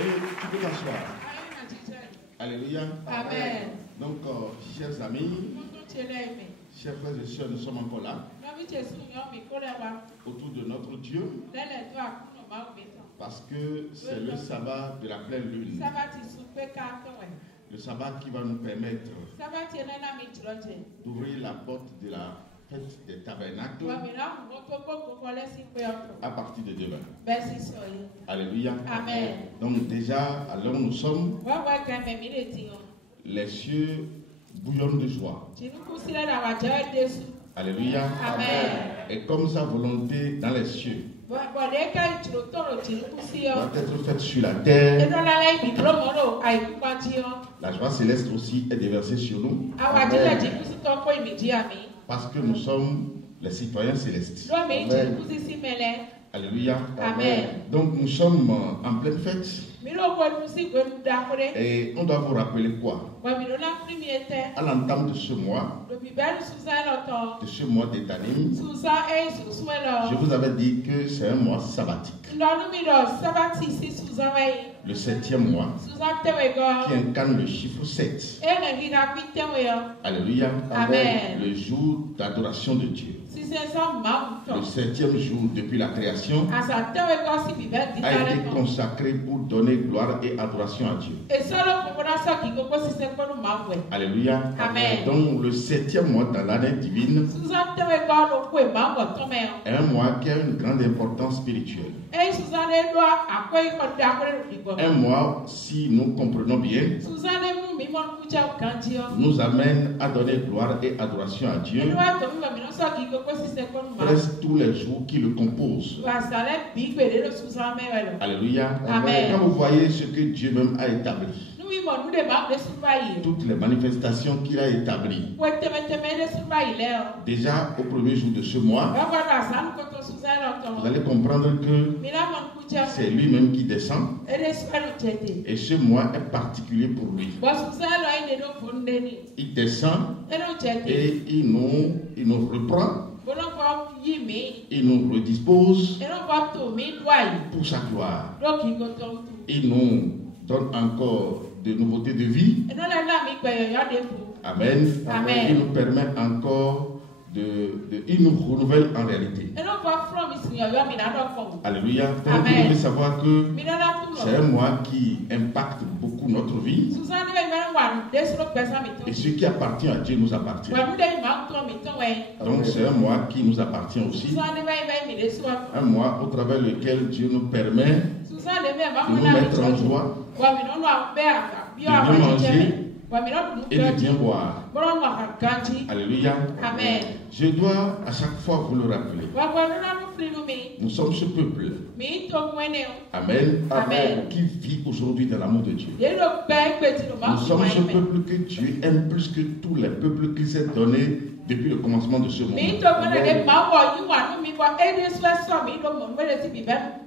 Et tu peux t'asseoir. Alléluia. Amen. Donc, chers amis, chers frères et sœurs, nous sommes encore là autour de notre Dieu parce que c'est le sabbat de la pleine lune. Le sabbat qui va nous permettre d'ouvrir la porte de la fête des tabernacles à partir de demain. Alléluia. Amen. Donc déjà, à l'heure où nous sommes, les cieux bouillonnent de joie. Alléluia. Amen. Et comme sa volonté dans les cieux doit être faite sur la terre, la joie céleste aussi est déversée sur nous. Parce que nous sommes les citoyens célestes. Amen. Alléluia. Amen. Donc nous sommes en pleine fête. Et on doit vous rappeler quoi? À l'entame de ce mois, d'Etanim, je vous avais dit que c'est un mois sabbatique. Le 7e mois, qui incarne le chiffre 7. Alléluia. Amen. Le jour d'adoration de Dieu. Le 7e jour depuis la création a été consacré pour donner gloire et adoration à Dieu. Alléluia. Amen. Donc le 7e mois dans l'année divine est un mois qui a une grande importance spirituelle. Un mois, si nous comprenons bien, nous amène à donner gloire et adoration à Dieu presque tous les jours qui le composent. Alléluia. Amen. Quand vous voyez ce que Dieu même a établi, toutes les manifestations qu'il a établies, déjà au premier jour de ce mois, vous allez comprendre que c'est lui-même qui descend et ce mois est particulier pour lui. Il descend et il nous reprend, il nous redispose pour sa gloire. Il nous donne encore de nouveautés de vie. Amen. Amen. Il nous permet encore il nous renouvelle en réalité. Alléluia. Donc vous devez savoir que c'est un mois qui impacte beaucoup notre vie. Et ce qui appartient à Dieu nous appartient. Donc c'est un mois qui nous appartient aussi. Un mois au travers lequel Dieu nous permet de nous mettre en joie, de bien manger et de bien boire. Alléluia. Amen. Je dois à chaque fois vous le rappeler. Nous sommes ce peuple. Amen. Amen. Qui vit aujourd'hui dans l'amour de Dieu. Nous sommes ce peuple que Dieu aime plus que tous les peuples qu'il s'est donné depuis le commencement de ce monde.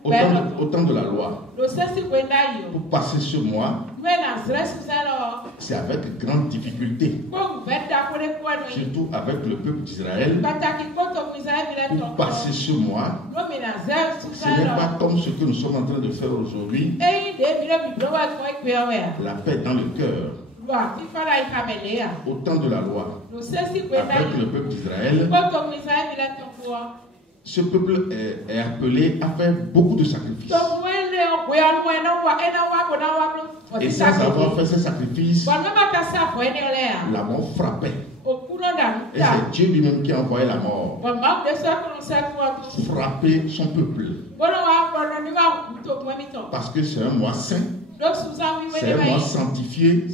Au temps de la loi, pour passer ce mois, c'est avec grande difficulté, surtout avec le peuple d'Israël. Pour passer ce mois, ce n'est pas comme ce que nous sommes en train de faire aujourd'hui, la paix dans le cœur. Au temps de la loi, avec le peuple d'Israël, ce peuple est appelé à faire beaucoup de sacrifices. Et sans avoir fait ces sacrifices, la mort frappait. Et c'est Dieu lui-même qui a envoyé la mort. Frapper son peuple. Parce que c'est un mois saint. C'est un mois sanctifié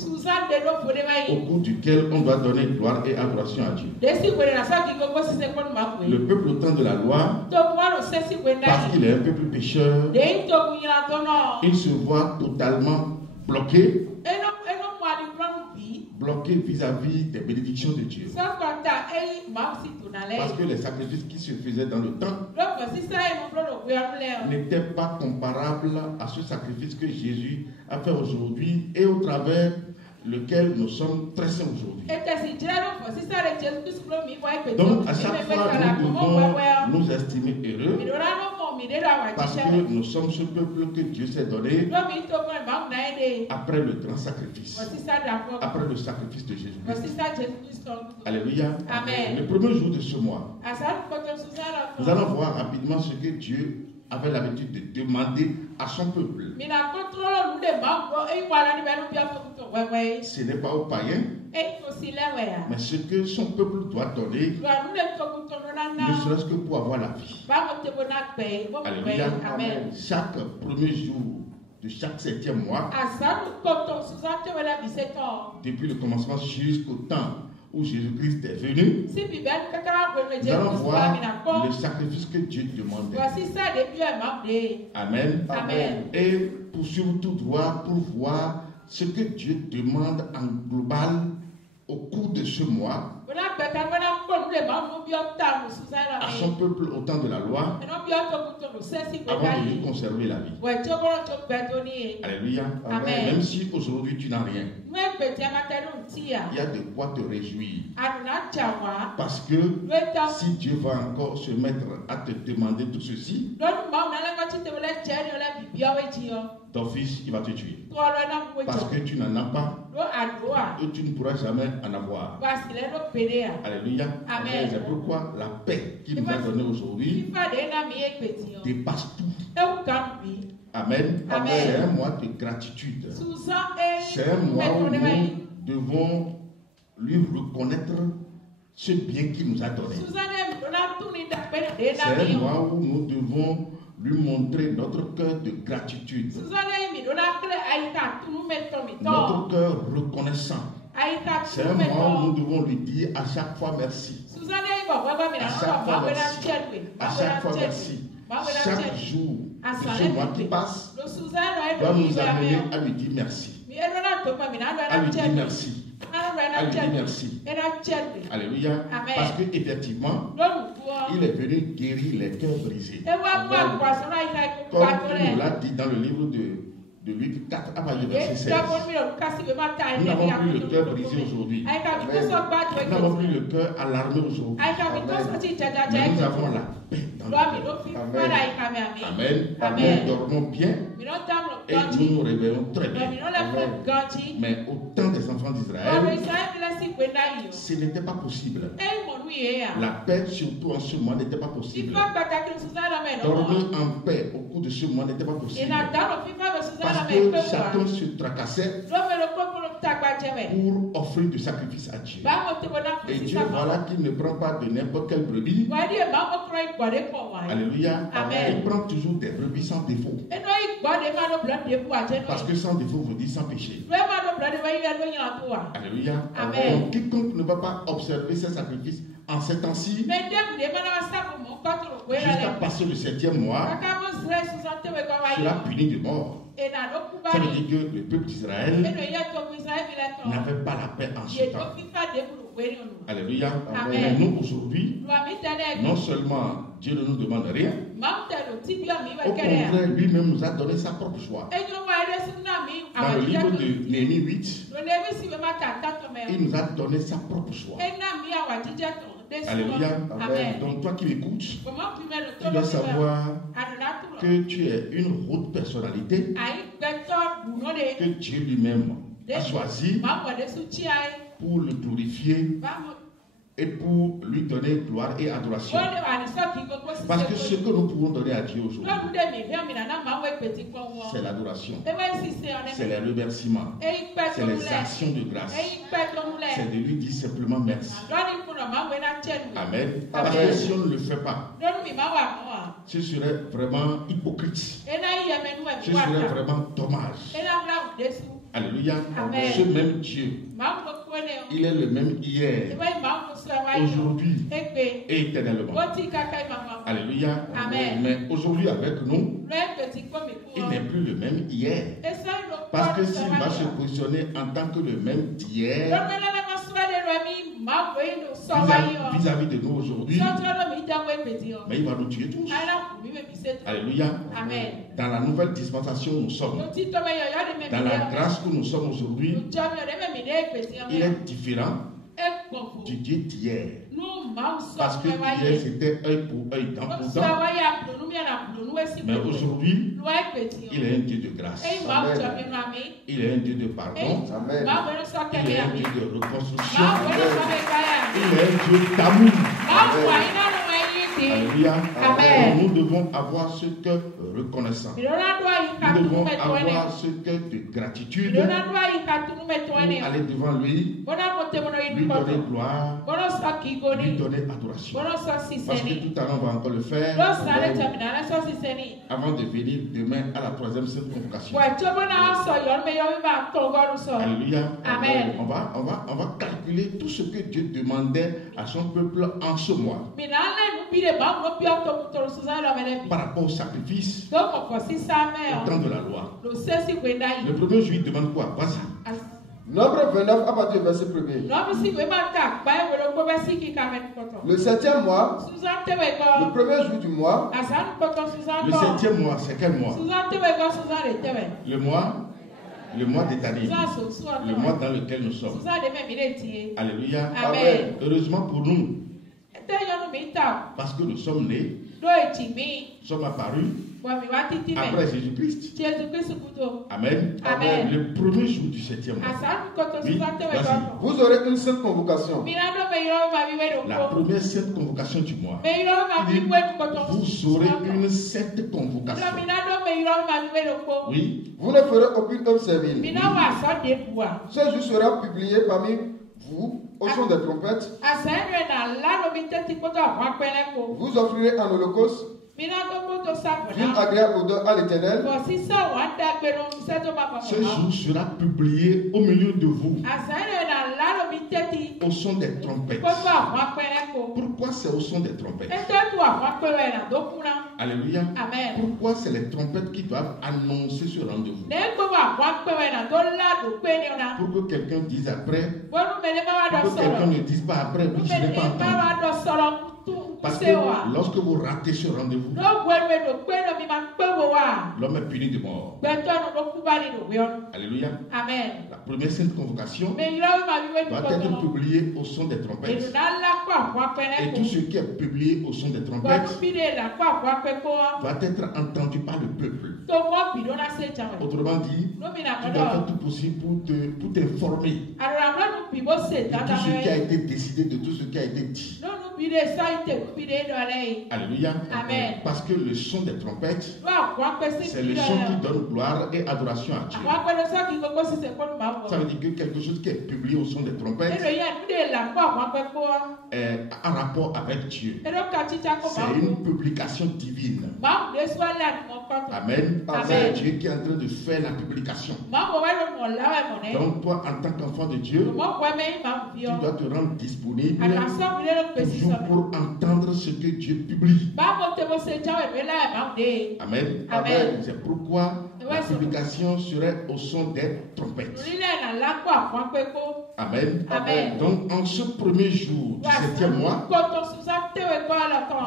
au cours duquel on doit donner gloire et adoration à Dieu. Le peuple au temps de la loi, parce qu'il est un peuple pécheur, il se voit totalement bloqué vis-à-vis des bénédictions de Dieu. Parce que les sacrifices qui se faisaient dans le temps n'étaient pas comparables à ce sacrifice que Jésus a fait aujourd'hui et au travers lequel nous sommes très saints aujourd'hui. Donc à chaque fois nous devons nous estimer heureux Parce que nous sommes ce peuple que Dieu s'est donné après le grand sacrifice. Après le sacrifice de Jésus-Christ. Alléluia. Amen. Le premier jour de ce mois, nous allons voir rapidement ce que Dieu avait l'habitude de demander à son peuple. Ce n'est pas aux païens, mais ce que son peuple doit donner, ne serait-ce que pour avoir la vie. Alléluia. Amen. Chaque premier jour de chaque 7e mois, depuis le commencement jusqu'au temps où Jésus-Christ est venu, nous allons voir le sacrifice que Dieu demandait. Amen. Amen. Et poursuivre tout droit pour voir ce que Dieu demande en global au cours de ce mois à son peuple au temps de la loi, avant de lui conserver la vie. Alléluia. Amen. Même si aujourd'hui tu n'as rien, il y a de quoi te réjouir. Parce que si Dieu va encore se mettre à te demander tout ceci, ton fils, il va te tuer. Parce que tu n'en as pas et tu ne pourras jamais en avoir. Alléluia. Amen. C'est pourquoi la paix qu'il nous a donnée aujourd'hui dépasse tout. Amen. Amen. C'est un mois de gratitude. C'est un mois où nous devons lui reconnaître ce bien qu'il nous a donné. C'est un mois où nous devons lui montrer notre cœur de gratitude. Notre cœur reconnaissant. C'est un mois où nous devons lui dire à chaque fois merci. À chaque fois merci. À chaque fois merci. Chaque jour de ce mois qui passe doit nous amener à lui dire merci. À lui dire merci. À lui dire merci. Alléluia. Amen. Parce qu'effectivement, il est venu guérir les cœurs brisés. Comme il nous l'a dit dans le livre de Luc 4 à partir du verset 16. Nous n'avons plus le cœur brisé aujourd'hui. Nous n'avons plus le cœur alarmé aujourd'hui. Mais nous avons la paix dans le cœur. Amen. Amen. Nous dormons bien et nous nous réveillons très bien. Mais au temps des enfants d'Israël, ce n'était pas possible. La paix, surtout en ce mois, n'était pas possible. Dormir en paix au cours de ce mois n'était pas possible. Parce que chacun se tracassait pour offrir du sacrifice à Dieu. Et Dieu, voilà qu'il ne prend pas de n'importe quelle brebis. Alléluia. Amen. Il prend toujours des brebis sans défaut. Parce que sans défaut veut dire sans péché. Alléluia. Amen. Donc, quiconque ne va pas observer ces sacrifices en ces temps-ci, jusqu'à passer le 7e mois, sera puni de mort. Ça veut dire que le peuple d'Israël n'avait pas la paix en ce temps. Alléluia. Amen. Mais nous, aujourd'hui, non seulement Dieu ne nous demande rien, au contraire, lui-même nous a donné sa propre joie. Dans le livre de Néhémie 8, il nous a donné sa propre joie. Alléluia. Amen. Donc toi qui m'écoutes, tu dois savoir que tu es une haute personnalité que Dieu lui-même a choisi pour le glorifier et pour lui donner gloire et adoration. Parce que ce que nous pouvons donner à Dieu aujourd'hui, c'est l'adoration, c'est les remerciements, c'est les actions de grâce, c'est de lui dire simplement merci. Amen. Parce que si on ne le fait pas, ce serait vraiment hypocrite. Ce serait vraiment dommage. Alléluia. Amen. Ce même Dieu, il est le même hier, aujourd'hui et éternellement. Alléluia. Amen. Mais aujourd'hui avec nous, il n'est plus le même hier. Parce que s'il va se positionner en tant que le même d'hier vis-à-vis de nous aujourd'hui, mais il va nous tuer tous. Alléluia. Amen. Dans la nouvelle dispensation où nous sommes, dans la grâce que nous sommes aujourd'hui, il est différent du Dieu d'hier. Parce que hier c'était œil pour œil, dent pour dent. Mais aujourd'hui, il est un Dieu de grâce. Amen. Il est un Dieu de pardon. Amen. Il est un Dieu de reconstruction. Il est un Dieu d'amour. Alléluia. Amen. Nous devons avoir ce cœur reconnaissant. Nous devons avoir ce cœur de gratitude pour aller devant lui, lui donner gloire, lui donner adoration. Parce que tout à l'heure, on va encore le faire avant de venir demain à la 3e Sainte Convocation. Alléluia. Amen. On va calculer tout ce que Dieu demandait à son peuple en ce mois. Par rapport au sacrifice, au temps de la loi. Le premier juif demande quoi? Vas-y. Nombre 29 à partir du verset 1er. Le 7e mois, le premier jour du mois. Le 7e mois, c'est quel mois? Le mois d'Étanim. Le mois dans lequel nous sommes. Alléluia. Amen. Heureusement pour nous. Parce que nous sommes nés, nous sommes apparus après Jésus-Christ. Amen. Amen. Le premier jour du 7e mois. Oui, vous aurez une sainte convocation. La première sainte convocation du mois. Vous aurez une sainte convocation. Oui. Vous ne ferez aucune œuvre servile. Ce jour sera publié parmi vous au son des trompettes. Vous offrirez un holocauste d'une agréable odeur à l'Éternel. Ce jour sera publié au milieu de vous au son des trompettes. Pourquoi c'est au son des trompettes? Alléluia. Amen. Pourquoi c'est les trompettes qui doivent annoncer ce rendez-vous? Pour que quelqu'un dise après, pour que quelqu'un ne dise pas après, oui, je n'ai pas entendu. Parce que lorsque vous ratez ce rendez-vous, l'homme est puni de mort. Alléluia. Amen. La première sainte convocation doit être publiée au son des trompettes. Et tout ce qui est publié au son des trompettes doit être entendu par le peuple. Autrement dit, tu dois faire tout possible pour t'informer de tout ce qui a été décidé, de tout ce qui a été dit. Alléluia. Amen. Parce que le son des trompettes, c'est le son qui donne gloire et adoration à Dieu. Ça veut dire que quelque chose qui est publié au son des trompettes est en rapport avec Dieu. C'est une publication divine. Amen. C'est Dieu qui est en train de faire la publication. Donc toi, en tant qu'enfant de Dieu, tu dois te rendre disponible toujours pour entendre ce que Dieu publie. Amen. Amen. C'est pourquoi la publication serait au son des trompettes. Amen. Amen. Donc en ce premier jour du 7e mois,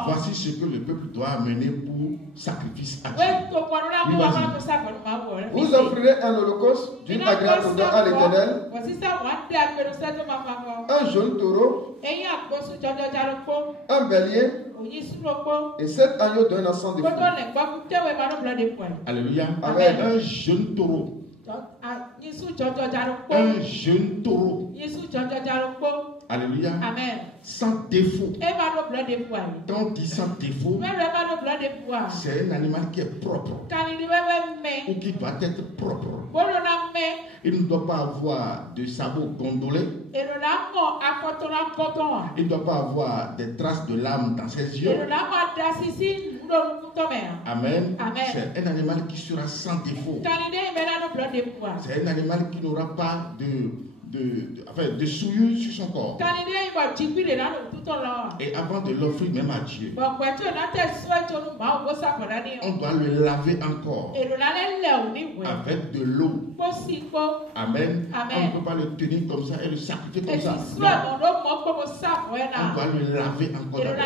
voici ce que le peuple doit amener pour sacrifice à Dieu. Vous offrirez un holocauste d'une agréable odeur à l'Éternel, un jeune taureau, un bélier et 7 agneaux d'un sang de fou. Alléluia. Amen. Un jeune taureau. Un jeune taureau. Alléluia. Amen. Sans défaut. Quand on dit sans défaut, c'est un animal qui est propre ou qui doit être propre. Il ne doit pas avoir de sabots gondolés. Il ne doit pas avoir des traces de lame dans ses yeux. Amen. C'est un animal qui sera sans défaut. C'est un animal qui n'aura pas de souillure sur son corps. Et avant de l'offrir même à Dieu, on doit le laver encore avec de l'eau. Amen. On ne peut pas le tenir comme ça et le sacrifier comme ça. On doit le laver encore d'abord.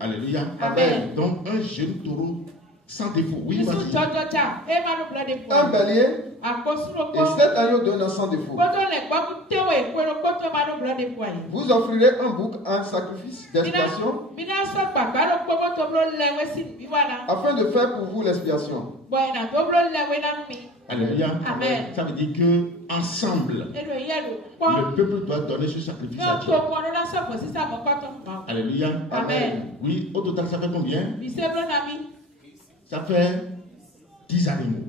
Alléluia. Amen. Donc un jeune taureau sans défaut. Oui, vas-y. Un bélier et 7 agneaux d'un an sans défaut. Vous offrirez un bouc en sacrifice d'expiation afin de faire pour vous l'expiation. Alléluia. Amen. Ça veut dire que ensemble, le peuple doit donner ce sacrifice à Dieu. Alléluia. Amen. Oui, au total, ça fait combien? Ça fait 10 animaux.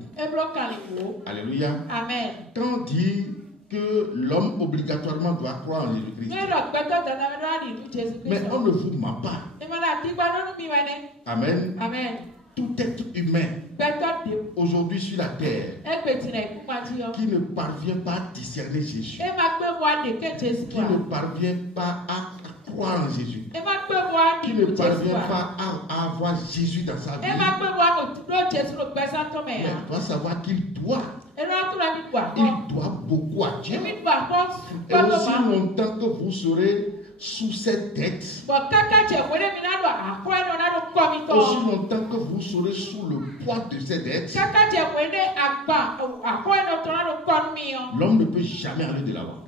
Alléluia. Amen. Quand on dit que l'homme obligatoirement doit croire en Jésus-Christ, mais on ne vous ment pas. Amen. Amen. Tout être humain aujourd'hui sur la terre qui ne parvient pas à discerner Jésus, qui ne parvient pas à croire en Jésus, qui ne parvient pas à avoir Jésus dans sa vie, mais doit savoir qu'il doit beaucoup à Dieu. Et aussi longtemps que vous serez sous cette dette, aussi longtemps que vous serez sous le poids de cette dette, l'homme ne peut jamais aller de l'avant.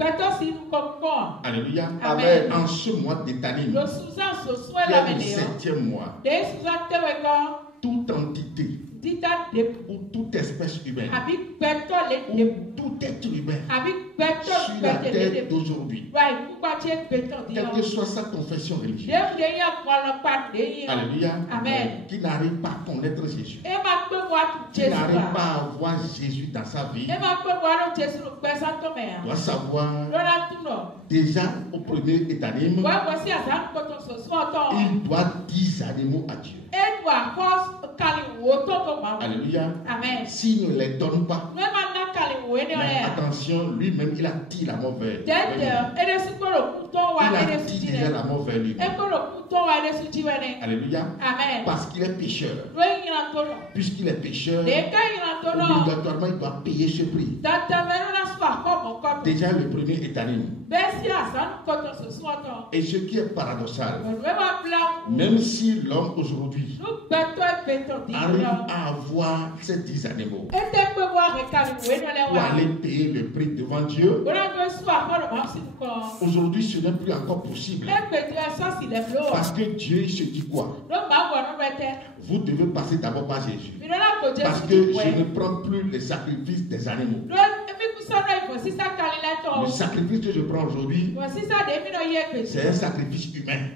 Alléluia. Amen. En ce mois d'étanim, qui est le 7e mois, toute entité ou toute espèce humaine ou tout être humain sur la terre d'aujourd'hui, quelle que soit sa confession religieuse, alléluia, Amen. qui n'arrive pas à connaître Jésus, qui n'arrive pas à avoir Jésus dans sa vie, doit savoir déjà au premier étanim, il doit 10 animaux à Dieu. Alléluia. Amen. S'il ne les donne pas, mais attention, lui-même il attire la mort vers lui. Il attire déjà la mort vers lui. Alléluia. Amen. Parce qu'il est pécheur. Puisqu'il est pécheur, obligatoirement il doit payer ce prix. Déjà le premier est animé. Et ce qui est paradoxal, même si l'homme aujourd'hui arrive à avoir ces 10 animaux pour aller payer le prix devant Dieu, aujourd'hui ce n'est plus encore possible. Parce que Dieu se dit quoi? Vous devez passer d'abord par Jésus. Parce que je ne prends plus les sacrifices des animaux. Le sacrifice que je prends aujourd'hui, c'est un sacrifice humain.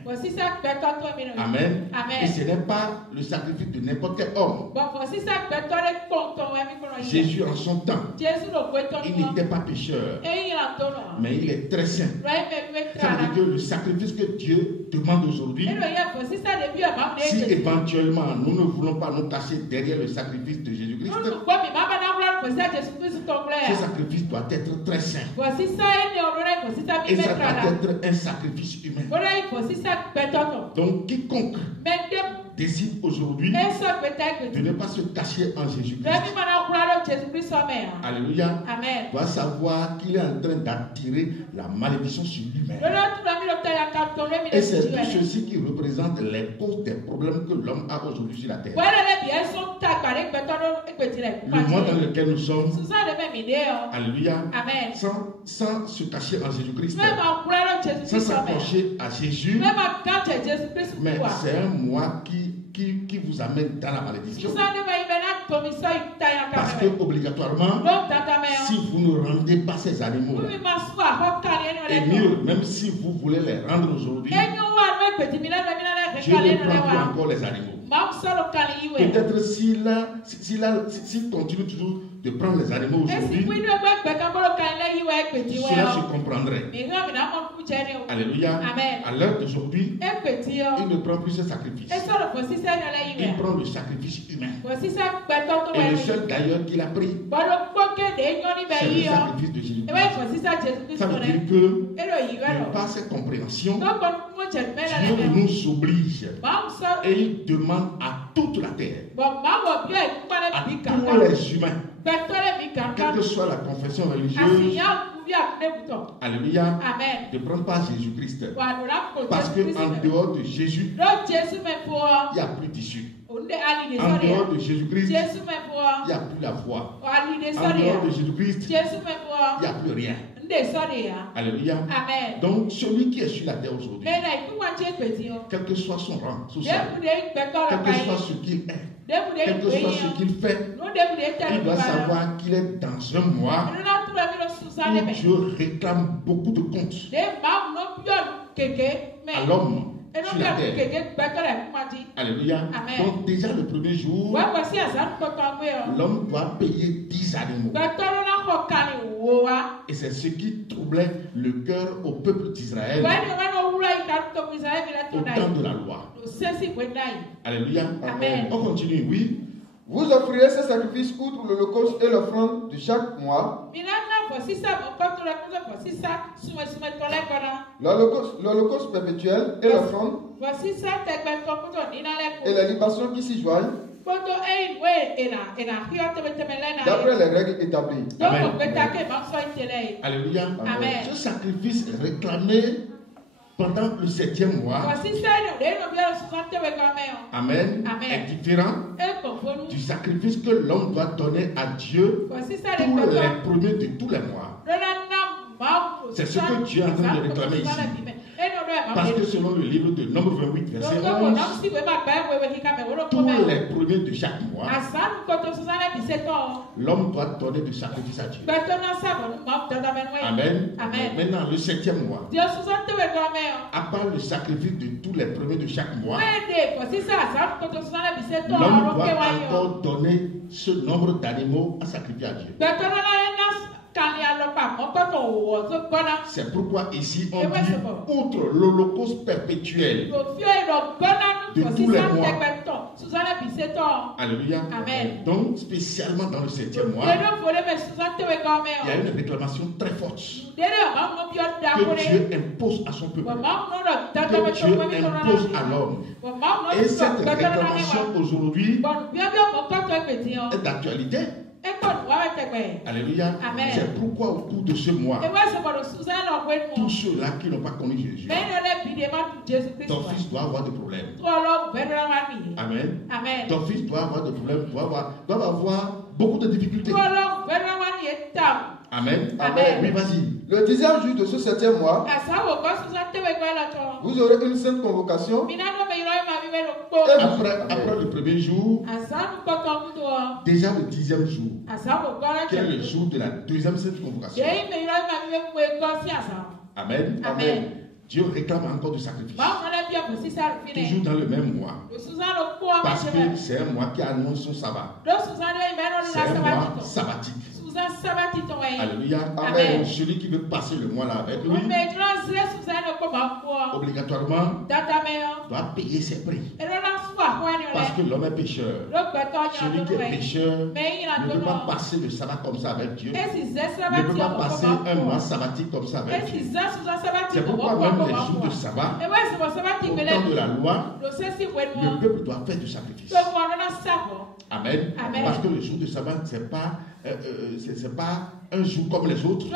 Amen. Et ce n'est pas le sacrifice de n'importe quel homme. Jésus en son temps, il n'était pas pécheur, mais il est très saint. Ça veut dire que le sacrifice que Dieu demande aujourd'hui, si éventuellement nous ne voulons pas nous cacher derrière le sacrifice de Jésus-Christ, ce sacrifice doit être très saint. Et ça doit être un sacrifice humain. Donc quiconque décide aujourd'hui de ne pas se cacher en Jésus-Christ, alléluia, doit savoir qu'il est en train d'attirer la malédiction sur lui-même. Et c'est tout ceci qui représente les causes des problèmes que l'homme a aujourd'hui sur la terre. Le monde dans lequel nous sommes, alléluia, sans se cacher en Jésus-Christ, sans s'accrocher à Jésus, mais c'est un moi qui vous amène dans la malédiction. Parce que obligatoirement, si vous ne rendez pas ces animaux, et mieux, même si vous voulez les rendre aujourd'hui, Dieu ne prend plus encore les animaux. Peut-être s'il continue toujours de prendre les animaux aujourd'hui, cela se comprendrait. Alléluia. À l'heure d'aujourd'hui, il ne prend plus ce sacrifice. Il prend le sacrifice humain. Et le seul d'ailleurs qu'il a pris, c'est le sacrifice de Jésus. Ça veut dire que par cette compréhension, Dieu nous oblige et il demande à toute la terre, à tous les humains, quelle que soit la confession religieuse, alléluia, de prendre pas Jésus-Christ. Parce qu'en dehors de Jésus, il n'y a plus d'issue. En dehors de Jésus-Christ, il n'y a plus la foi. En dehors de Jésus-Christ, il n'y a plus rien. Alléluia. Amen. Donc, celui qui est sur la terre aujourd'hui, quel que soit son rang social, quel que soit ce qu'il est, quel que soit ce qu'il fait, il doit savoir qu'il est dans un mois où Dieu réclame beaucoup de comptes à l'homme sur la terre. Alléluia. Amen. Donc déjà le premier jour, l'homme doit payer 10 animaux. Et c'est ce qui troublait le cœur au peuple d'Israël au temps de la loi. Alléluia. Amen. On continue, oui. Vous offrirez ces sacrifices outre l'holocauste et l'offrande de chaque mois. L'holocauste perpétuel et l'offrande et les libations qui s'y joignent d'après les règles établies. Amen. Alléluia. Amen. Ce sacrifice réclamé pendant le 7e mois, Amen, est différent du sacrifice que l'homme doit donner à Dieu pour les premiers de tous les mois. C'est ce que Dieu est en train de réclamer ici. Parce que selon le livre de Nombre 28, verset 11, tous les premiers de chaque mois, l'homme doit donner du sacrifice à Dieu. Amen. Amen. Maintenant, le 7e mois, à part le sacrifice de tous les premiers de chaque mois, l'homme doit encore donner ce nombre d'animaux à sacrifier à Dieu. C'est pourquoi ici on dit outre l'holocauste perpétuel de tous les mois. Alléluia. Amen. Donc spécialement dans le 7e mois, il y a une réclamation très forte que Dieu impose à son peuple, que Dieu impose à l'homme. Et cette réclamation aujourd'hui est d'actualité. Alléluia. Amen. C'est pourquoi au cours de ce mois, tous ceux-là qui n'ont pas connu Jésus, ton fils doit avoir des problèmes. Amen. Amen. Ton fils doit avoir des problèmes, doit avoir beaucoup de difficultés. Amen. Amen. Oui, vas-y. Le 10e jour de ce 7e mois, vous aurez une sainte convocation. Après le premier jour, déjà le 10e jour, qui est le jour de la deuxième sainte convocation. Amen. Amen. Dieu réclame encore du sacrifice. Toujours dans le même mois. Parce que c'est un mois qui annonce son sabbat. C'est un mois sabbatique. Alléluia. Amen. Celui qui veut passer le mois là avec lui, obligatoirement, doit payer ses prix. Parce que l'homme est pécheur. Celui qui est pécheur ne peut pas passer le sabbat comme ça avec Dieu. Ne peut pas passer un mois sabbatique comme ça avec Dieu. C'est pourquoi même les jours de sabbat, au temps de la loi, le peuple doit faire du sacrifice. Amen. Amen. Parce que le jour de sabbat, c'est pas un jour comme les autres.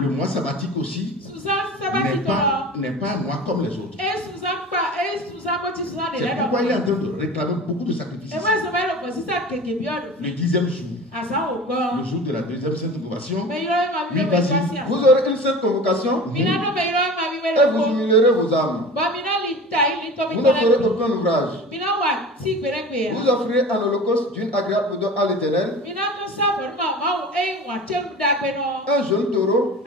Le mois sabbatique aussi n'est pas un mois comme les autres. C'est pourquoi il est en train de réclamer beaucoup de sacrifices. Le 10e jour, le jour de la deuxième sainte convocation, vous aurez une sainte convocation et vous humilierez vos âmes. Vous ne ferez aucun ouvrage. Vous offrirez un holocauste d'une agréable odeur à l'Éternel. Un jeune taureau.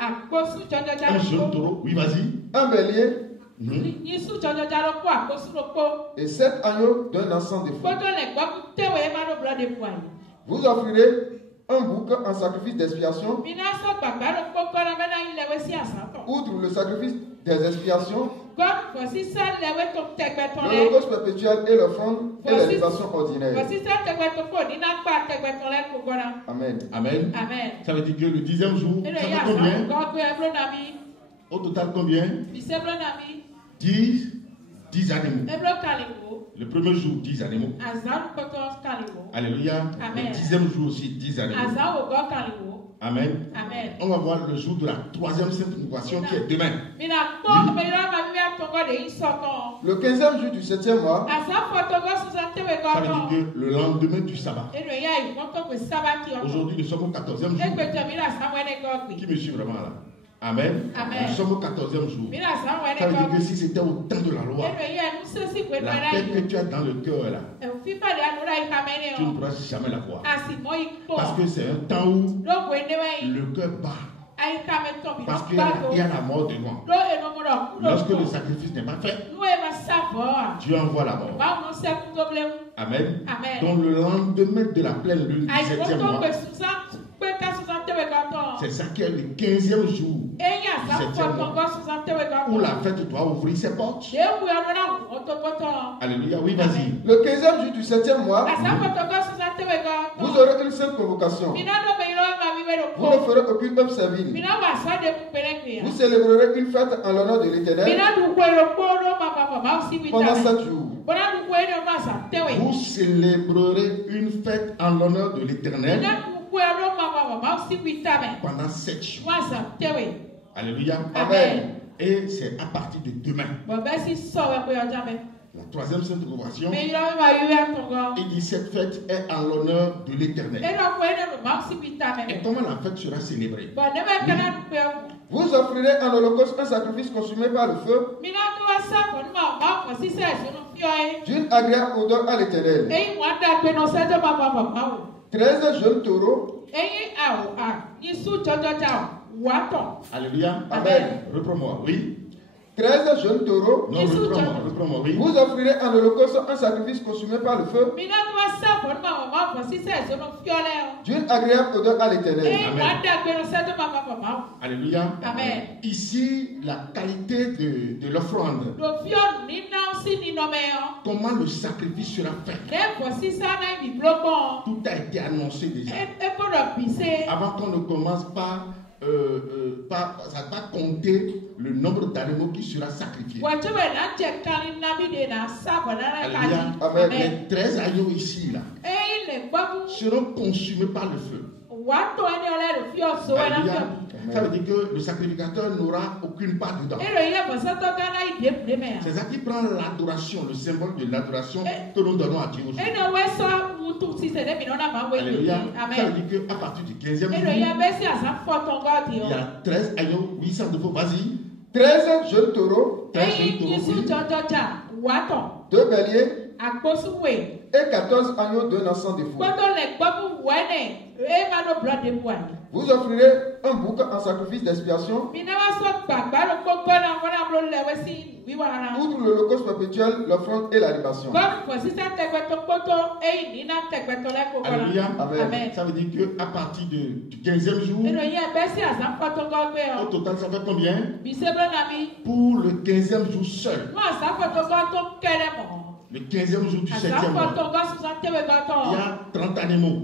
Oui, vas-y. Un bélier. Et 7 agneaux d'un encens de feu. Vous offrirez un bouc en sacrifice d'expiation. Outre le sacrifice des expiations, l'holocauste perpétuel et l'offrande et les libations ordinaires. Amen. Amen. Amen. Ça veut dire que le 10e jour, ça fait combien? Au total combien? 10 animaux. Le premier jour, 10 animaux. Alléluia. Amen. Le 10e jour aussi, 10 animaux. Amen. Amen. On va voir le jour de la troisième sainte convocation qui est demain. Oui. Le 15e jour du 7e mois. Ça veut dire que le lendemain du sabbat. Aujourd'hui, nous sommes au 14e jour. Qui me suit vraiment là? Amen. Amen. Nous sommes au 14e jour. Ça veut dire que si c'était au temps de la loi, la paix que tu as dans le cœur là, tu ne pourras jamais la voir. Parce que c'est un temps où le cœur bat. Parce qu'il y a la mort devant. Lorsque le sacrifice n'est pas fait, Dieu envoie la mort. Amen. Donc le lendemain de la pleine lune du 7e mois, c'est ça qui est le 15e jour du 7e mois, où la fête doit ouvrir ses portes. Alléluia, oui, vas-y. Le 15e jour du 7e mois, vous aurez une seule convocation. Vous ne ferez aucune œuvre servile. Vous célébrerez une fête en l'honneur de l'Éternel pendant 7 jours. Vous célébrerez une fête en l'honneur de l'Éternel pendant 7 jours. Alléluia. Amen. Et c'est à partir de demain. La troisième sainte convocation. Il dit cette fête est en l'honneur de l'Éternel. Et comment la fête sera célébrée? Vous offrirez en holocauste un sacrifice consumé par le feu d'une agréable odeur à l'Éternel. 13 jeunes taureaux. Alléluia. Amen. Reprends-moi, oui. 13 jeunes taureaux. Non, reprends-moi, oui. Vous offrirez en holocauste un sacrifice consumé par le feu d'une agréable odeur à l'Éternel. Alléluia. Amen. Ici, la qualité de l'offrande. Comment le sacrifice sera fait. Tout a été annoncé déjà. Avant qu'on ne commence par ça va compter le nombre d'animaux qui sera sacrifié. Amen. Les 13 agneaux ici là seront consumés par le feu. Alléluia. Ça veut dire que le sacrificateur n'aura aucune part dedans. C'est ça qui prend l'adoration, le symbole de l'adoration que nous donnons à Dieu aujourd'hui. Alléluia. Ça veut dire qu'à partir du 15e jour, il y a 13 agneaux, 800 de faux. Vas-y. 13 jeunes taureaux. 13 jeunes taureaux. 2 béliers. Et 14 agneaux d'un ensemble de fous. Vous offrirez un bouc en sacrifice d'expiation. Outre l'holocauste perpétuel, l'offrande et la libation. Alléluia. Amen. Ça veut dire qu'à partir du 15e jour, au total, ça fait combien? Pour le 15e jour seul. Le 15e jour du 7e mois, il y a 30 animaux.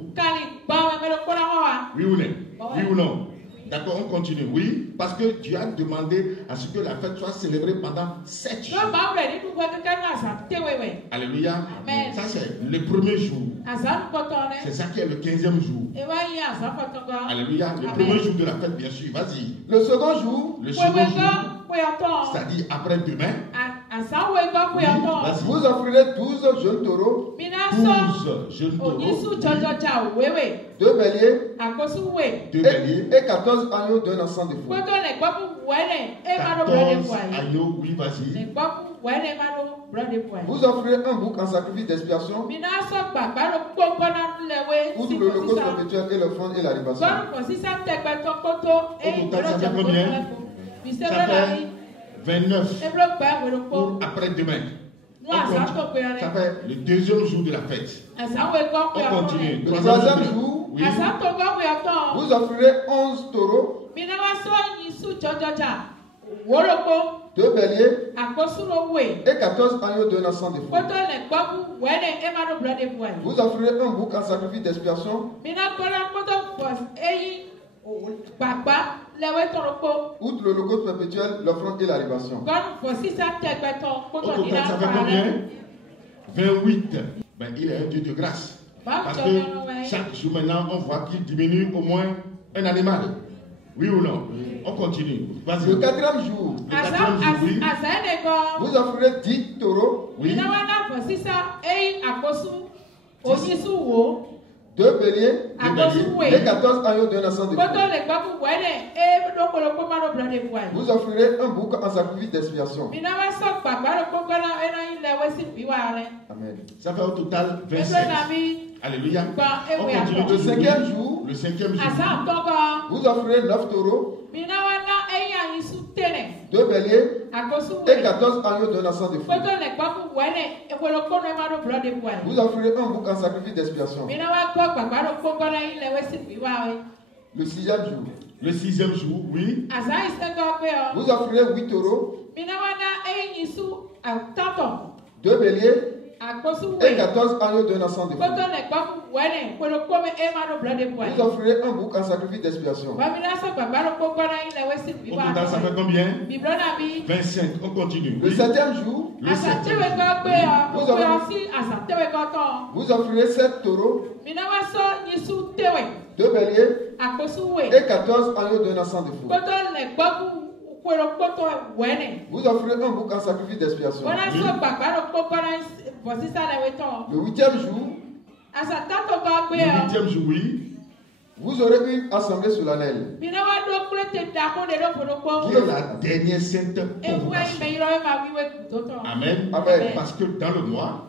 Oui ou non? Oui ou non? D'accord, on continue. Oui, parce que Dieu a demandé à ce que la fête soit célébrée pendant 7 jours. Alléluia. Amen. Ça, c'est le premier jour. C'est ça qui est le 15e jour. Alléluia. Le premier jour de la fête, bien sûr. Vas-y. Le second jour, c'est-à-dire après-demain. Oui, vous offrirez 12 jeunes taureaux. 12 jeunes taureaux. 2 béliers. 2 béliers. Et 14 agneaux d'un ensemble de fous. 14 agneaux, oui, vas-y. Vous offrirez un bouc en sacrifice d'expiation. Outre l'holocauste perpétuel et l'offrande et la libation. Au total, ça fait combien? Ça fait 29 pour après-demain. Ça fait le deuxième jour de la fête. On continue. Le troisième jour, oui. Vous offrirez 11 taureaux. 2 béliers. Et 14 agneaux d'un ensemble de fous. Vous offrirez un bouc en sacrifice d'expiation. Outre l'holocauste perpétuel, l'offrande et la libation. Au total, ça fait combien? 28. Ben, il est un Dieu de grâce. Parce que chaque jour maintenant, on voit qu'il diminue au moins Un animal. Oui ou non? Oui. On continue. Vas-y. Le 4e jour. Le 4e jour, oui. Vous offrirez 10 taureaux. Oui. 2 béliers. Et 14 agneaux d'un an de Vous offrirez un bouc en sacrifice d'expiation. Amen. Ça fait au total 27. Alléluia. On continue. Le 5e jour. Le 5e jour. Vous offrirez 9 taureaux. 2 béliers. Et 14 agneaux d'un an de Vous offrirez un bouc en sacrifice d'expiation. Le 6e jour. Le 6e jour, oui. Vous offrirez 8 taureaux. 2 béliers. Et 14 agneaux d'un an de Vous offrirez un bouc en sacrifice d'expiation. Au total, ça fait combien? 25. On continue. Le 7e jour. Le 7e Vous offrirez 7 taureaux. 2 béliers. Et 14 agneaux d'un an de Vous offrirez un bouc en sacrifice d'expiation. Le 8e jour. Le 8e jour, oui. Vous aurez une assemblée solennelle. Qui est la dernière sainte convocation. Amen. Amen. Parce que dans le mois,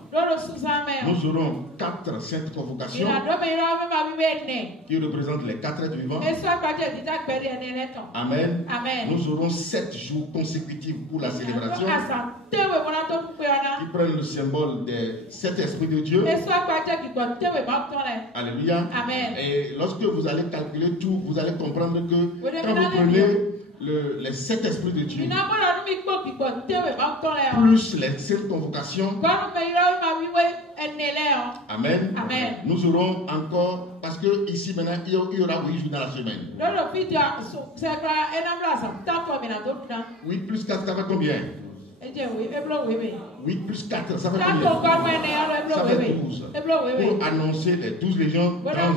nous aurons 4 saintes convocations qui représentent les 4 êtres vivants. Amen. Nous aurons 7 jours consécutifs pour la célébration qui prennent le symbole des 7 esprits de Dieu. Alléluia. Et lorsque vous allez calculer tout, vous allez comprendre que quand vous prenez les 7 esprits de Dieu plus les 7 convocations, amen. Nous aurons encore, parce que ici maintenant il y aura 8 jours dans la semaine. 8 plus 4, ça fait combien? 8 plus 4, ça fait combien? Ça fait 12. Pour annoncer les 12 légions grandes.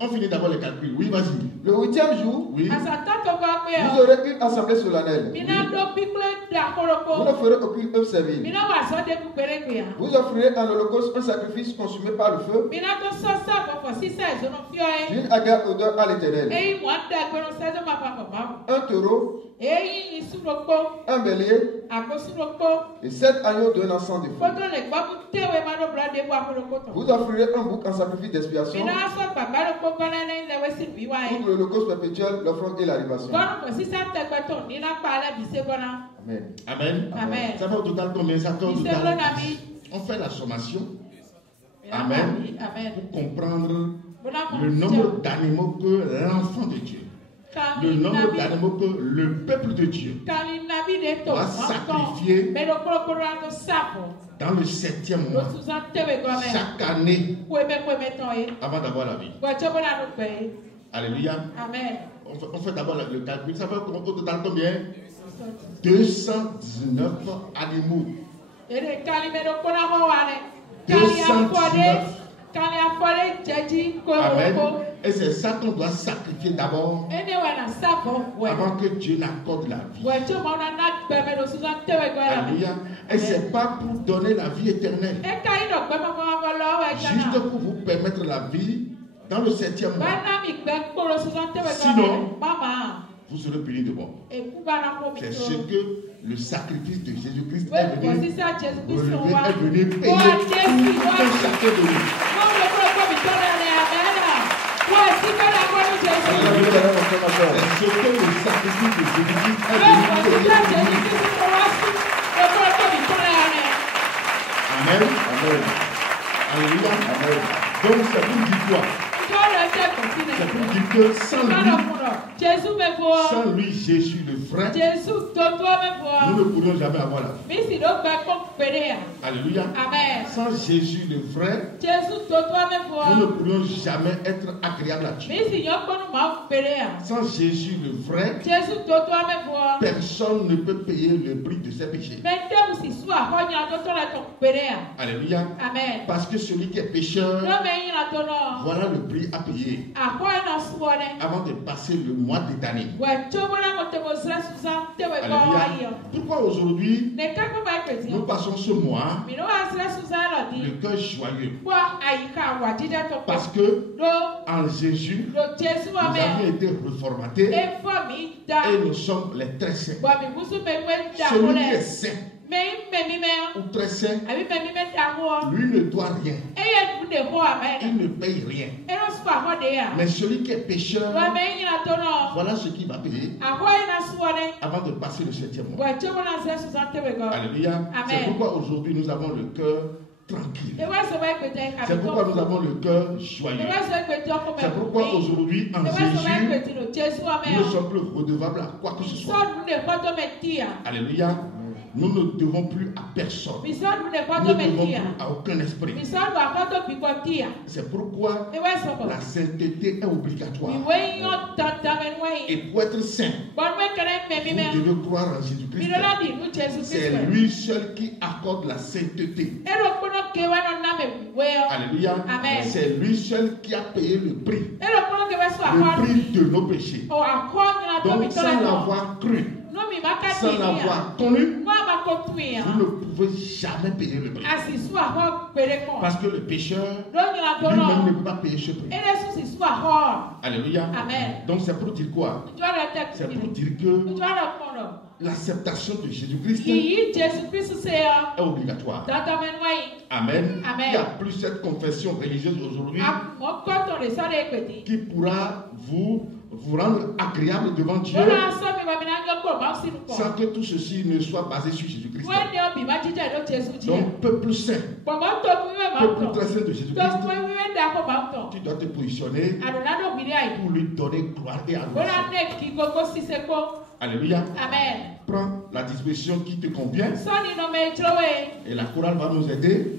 On finit d'abord les calculs. Oui, vas-y. Le 8e jour, oui. Vous aurez une assemblée solennelle. Oui. Vous ne ferez aucune œuvre servile. Vous offrirez en holocauste un sacrifice consumé par le feu. Une agréable odeur à l'Éternel. Un taureau. Un bélier. Et 7 agneaux d'un an de feu. Vous offrirez un bouc en sacrifice d'expiation. Pour l'holocauste perpétuel, l'offrande et la libation. Amen. Amen. Ça fait au total combien? Ça fait au total. On fait la sommation. Amen. Pour comprendre le nombre d'animaux que l'enfant de Dieu, le nombre d'animaux que le peuple de Dieu doit sacrifier dans le 7e mois, chaque année, avant d'avoir la vie. Alléluia. Amen. On fait d'abord le calcul. Ça fait au total combien? 219 animaux. 219. Amen. Et c'est ça qu'on doit sacrifier d'abord avant que Dieu n'accorde la vie. Alléluia. Et c'est pas pour donner la vie éternelle. Juste pour vous permettre la vie dans le 7e mois. Sinon, vous serez puni de mort. C'est ce que le sacrifice de Jésus-Christ est venu relever, est venu payer pour chacun de nous. C'est ce que le sacrifice de Jésus-Christ est venu payer pour nous. Amen. Alléluia. Donc c'est pour dire quoi? C'est pour dire que sans lui, Jésus le frère, nous ne pourrions jamais avoir la vie. Alléluia. Sans Jésus le frère, nous ne pourrions jamais être agréables à Dieu. Sans Jésus le frère, personne ne peut payer le prix de ses péchés. Alléluia. Parce que celui qui est pécheur Voilà le prix à payer avant de passer le mois d'année. Alléluia. Pourquoi aujourd'hui nous passons ce mois le cœur joyeux? Parce que en Jésus, nous avons été reformatés et nous sommes les très saints. Celui qui est saint ou très saint, lui ne doit rien. Il ne paye rien. Mais celui qui est pécheur, voilà ce qu'il va payer avant de passer le 7e mois. Alléluia. C'est pourquoi aujourd'hui nous avons le cœur tranquille. C'est pourquoi nous avons le cœur joyeux. C'est pourquoi aujourd'hui en Jésus, nous ne sommes plus redevables à quoi que ce soit. Alléluia. Nous ne devons plus à personne. Nous ne devons plus à aucun esprit. C'est pourquoi la sainteté est obligatoire. Et pour être saint, vous devez croire en Jésus-Christ. C'est lui seul qui accorde la sainteté. Alléluia. C'est lui seul qui a payé le prix. Le prix de nos péchés. Donc sans l'avoir cru, sans l'avoir connu, vous ne pouvez jamais payer le prix. Parce que le pécheur lui-même ne peut pas payer ce prix. Alléluia. Donc c'est pour dire quoi? C'est pour dire que l'acceptation de Jésus-Christ est obligatoire. Amen. Il n'y a plus cette confession religieuse aujourd'hui qui pourra vous rendre agréable devant Dieu sans que tout ceci ne soit basé sur Jésus-Christ. Donc, peuple saint, peuple très saint de Jésus-Christ, tu dois te positionner pour lui donner gloire et adoration. Alléluia. Amen. Prends la disposition qui te convient. Et la chorale va nous aider.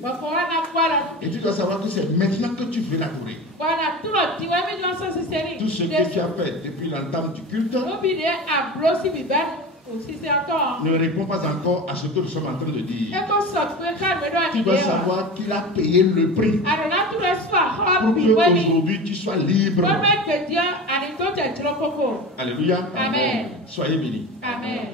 Et tu dois savoir que c'est maintenant que tu veux l'adorer. Tout ce que tu as fait depuis l'entame du culte ne répond pas encore à ce que nous sommes en train de dire. Tu dois savoir qu'il a payé le prix pour que aujourd'hui tu sois libre. Alléluia. Amen. Soyez bénis. Amen.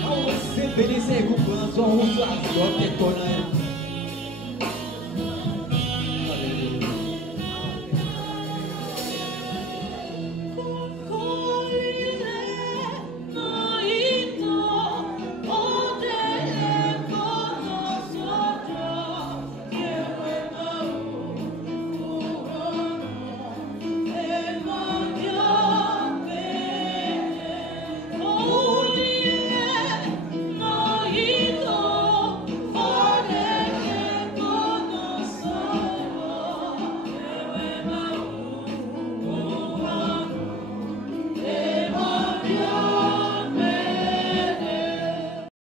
How Bénissez-vous, prenons, on soit à